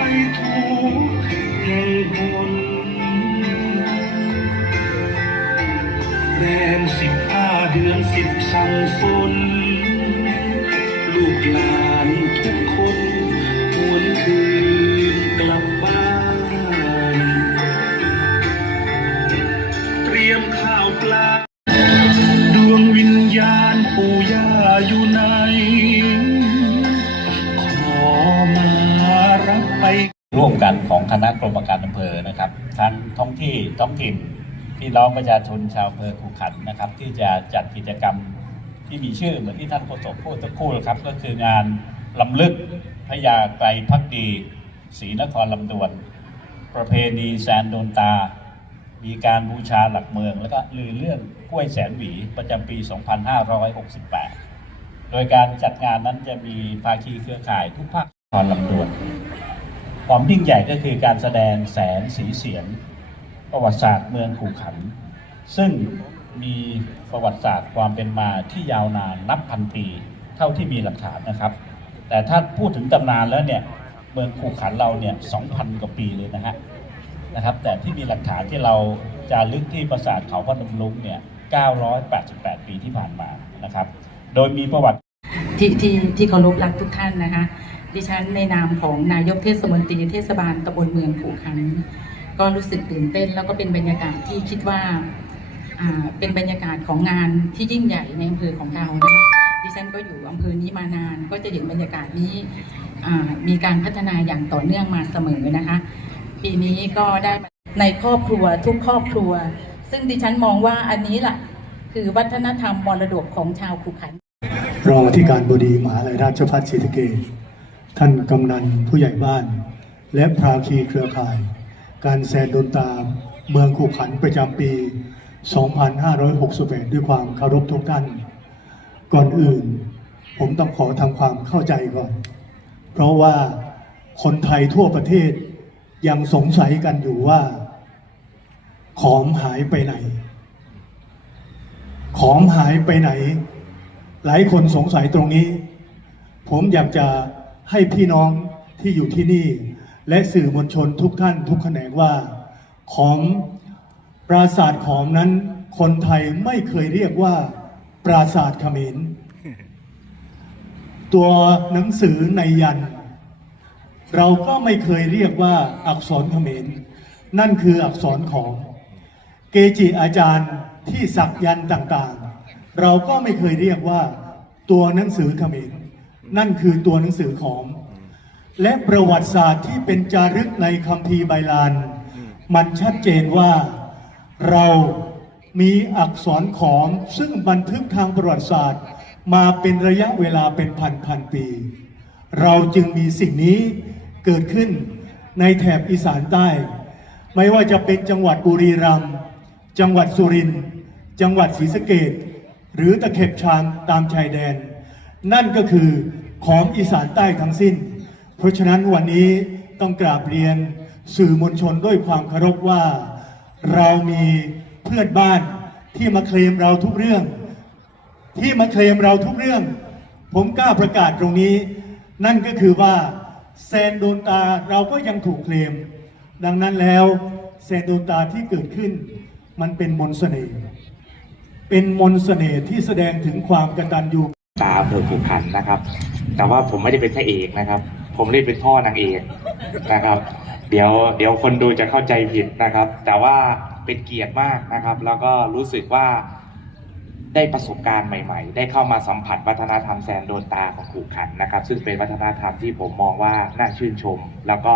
ไปทุกแห่งหนแดนสิบห้าเดือนสิบสังฝนลูกหลานทุกคน ร่วมกันของคณะกรมการอำเภอนะครับทั้งท้องที่ท้องถิ่นพี่น้องประชาชนชาวอำเภอขุขันนะครับ ที่จะจัดกิจกรรมที่มีชื่อเหมือนที่ท่านโฆษกพูดสักครู่ครับ ก็คืองานลำลึกพระยาไกรพักดีศรีนครลำดวน ประเพณีแซนโดนตา มีการบูชาหลักเมือง แล้วก็ลือเรื่องกล้วยแสนหวีประจำปี 2568 โดยการจัดงานนั้นจะมีภาคีเครือข่ายทุกภาคนครลำดวน ความยิ่งใหญ่ก็คือการแสดงแสงสีเสียง ประวัติศาสตร์เมืองขู่ขัน ซึ่งมีประวัติศาสตร์ความเป็นมาที่ยาวนานนับพันปี เท่าที่มีหลักฐานนะครับ แต่ถ้าพูดถึงตำนานแล้วเนี่ยเมืองขู่ขันเราเนี่ย2,000 กว่าปีเลยนะฮะนะครับ แต่ที่มีหลักฐานที่เราจารึกที่ปราสาทเขาพนมรุ้งเนี่ย988 ปีที่ผ่านมานะครับ โดยมีประวัติที่ที่ที่เคารพรักทุกท่านนะคะ ดิฉันในนามของนายกเทศมนตรีเทศบาลตำบลเมืองผูขันก็รู้สึกตื่นเต้น แล้วก็เป็นบรรยากาศที่คิดว่าเป็นบรรยากาศของงานที่ยิ่งใหญ่ในอำเภอของเรานะคะดิฉันก็อยู่อำเภอนี้มานาน ก็จะเห็นบรรยากาศนี้มีการพัฒนาอย่างต่อเนื่องมาเสมอนะคะ ปีนี้ก็ได้ในครอบครัวทุกครอบครัว ซึ่งดิฉันมองว่าอันนี้แหละคือวัฒนธรรมมรดกของชาวขุขันรองอธิการบดีมหาลัยราชภัฏศรีสะเกษ ท่านกำนันผู้ใหญ่บ้าน และภาคีเครือข่าย การแซนโดนตาเมืองขู่ขันประจำปี 2568ด้วยความเคารพทุกท่าน ก่อนอื่น ผมต้องขอทำความเข้าใจก่อน เพราะว่าคนไทยทั่วประเทศยังสงสัยกันอยู่ว่า ขอมหายไปไหน ของหายไปไหน หลายคนสงสัยตรงนี้ ผมอยากจะ ให้พี่น้องที่อยู่ที่นี่ และสื่อมวลชนทุกท่านทุกแขนงว่า ของปราสาทขอมนั้น คนไทยไม่เคยเรียกว่า ปราสาทเขมรตัวหนังสือในยัน เราก็ไม่เคยเรียกว่าอักษรเขมรนั่นคืออักษรของเกจิอาจารย์ที่สักยันต์ต่างๆ เราก็ไม่เคยเรียกว่าตัวหนังสือเขมร นั่นคือตัวหนังสือของและประวัติศาสตร์ที่เป็นจารึกในคัมภีร์ไบลาน มันชัดเจนว่าเรามีอักษรของซึ่งบันทึกทางประวัติศาสตร์ มาเป็นระยะเวลาเป็นพันพันๆปี เราจึงมีสิ่งนี้เกิดขึ้นในแถบอีสานใต้ ไม่ว่าจะเป็นจังหวัดบุรีรัมย์จังหวัดสุรินทร์จังหวัดศรีสะเกดหรือตะเข็บชางตามชายแดน นั่นก็คือของอีสานใต้ทั้งสิ้น เพราะฉะนั้นวันนี้ต้องกราบเรียนสื่อมวลชนด้วยความเคารพว่า เรามีเพื่อนบ้านที่มาเคลมเราทุกเรื่อง ที่มาเคลมเราทุกเรื่อง ผมกล้าประกาศตรงนี้ นั่นก็คือว่าแซนโดนตาเราก็ยังถูกเคลม ดังนั้นแล้วแซนโดนตาที่เกิดขึ้น มันเป็นมนต์เสน่ห์เป็นมนต์เสน่ห์ที่แสดงถึงความกตัญญู ตาอำเภอผูกขันนะครับ แต่ว่าผมไม่ได้เป็นพระเอกนะครับ ผมเล่นเป็นพ่อนางเอกนะครับ เดี๋ยวเดี๋ยวคนดูจะเข้าใจผิดนะครับ แต่ว่าเป็นเกียรติมากนะครับ แล้วก็รู้สึกว่าได้ประสบการณ์ใหม่ ๆ ได้เข้ามาสัมผัสวัฒนธรรมแซนโดนตาของผูกขันนะครับ ซึ่งเป็นวัฒนธรรมที่ผมมองว่าน่าชื่นชม แล้วก็